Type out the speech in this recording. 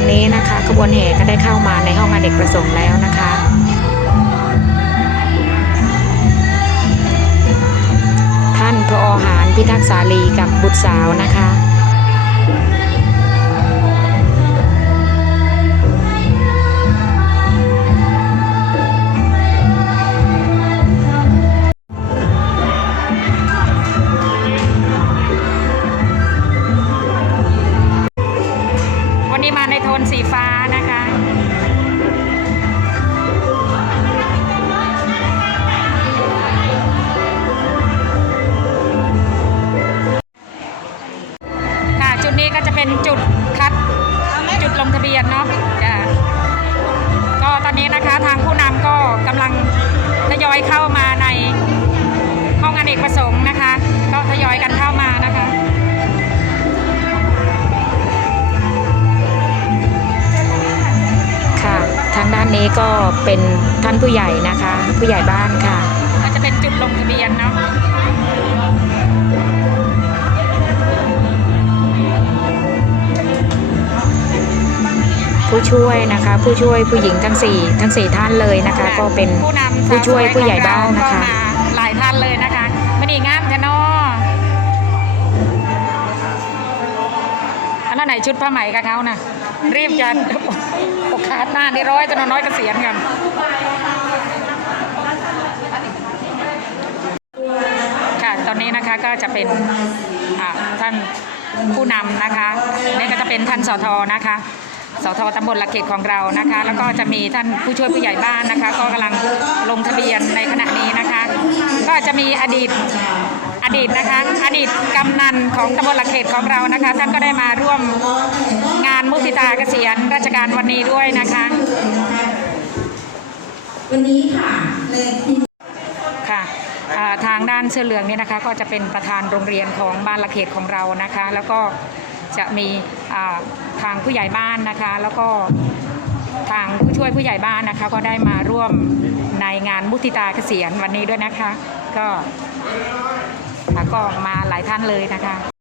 อนนี้นะคะขบวนแห่ก็ได้เข้ามาในห้องอเนกประสงค์แล้วนะคะท่านพอหารพิทักษ์สาลีกับบุตรสาวนะคะ นสีฟ้านะคะค่ะจุดนี้ก็จะเป็นจุดคัดจุดลงทะเบียนเนาะจ้ะก็ตอนนี้นะคะทางผู้นำก็กำลังทยอยเข้ามา นนี้ก็เป็นท่านผู้ใหญ่นะคะ ผู้ใหญ่บ้านค่ะ ก็จะเป็นจุดลงทะเบียนเนาะผู้ช่วยนะคะ ผู้ช่วยผู้หญิงทั้งสี่ทั้งสี่ท่านเลยนะคะ ก็เป็นผู้นำผู้ช่วยผู้ใหญ่บ้านนะคะก็มาหลายท่านเลยนะคะไม่ได้งามแค่นออันนั้นไหนชุดผ้าไหมกับเขานะรีบจะาสหน้านี่ร้อยจนน้อยเกษียณกันค่ะตอนนี้นะคะก็จะเป็นท่านผู้นำนะคะนี่ก็จะเป็นท่านสทนะคะสทตำบลลักเขตของเรานะคะ แล้วก็จะมีท่านผู้ช่วยผู้ใหญ่บ้านนะคะ ก็กำลังลงทะเบียนในขณะนี้นะคะ ก็จะมีอดีตอดีตนะคะ อดีตกำนันของตำบลลักเขตของเรานะคะ ท่านก็ได้มาร่วมงานมุติตาเกษียณราชการวันนี้ด้วยนะคะ วันนี้ค่ะในที่ค่ะทางด้านเสื้อเหลืองนี่นะคะ ก็จะเป็นประธานโรงเรียนของบ้านละเขตของเรานะคะ แล้วก็จะมีทางผู้ใหญ่บ้านนะคะ แล้วก็ทางผู้ช่วยผู้ใหญ่บ้านนะคะ ก็ได้มาร่วมในงานมุติตาเกษียณวันนี้ด้วยนะคะ ก็ก็มาหลายท่านเลยนะคะ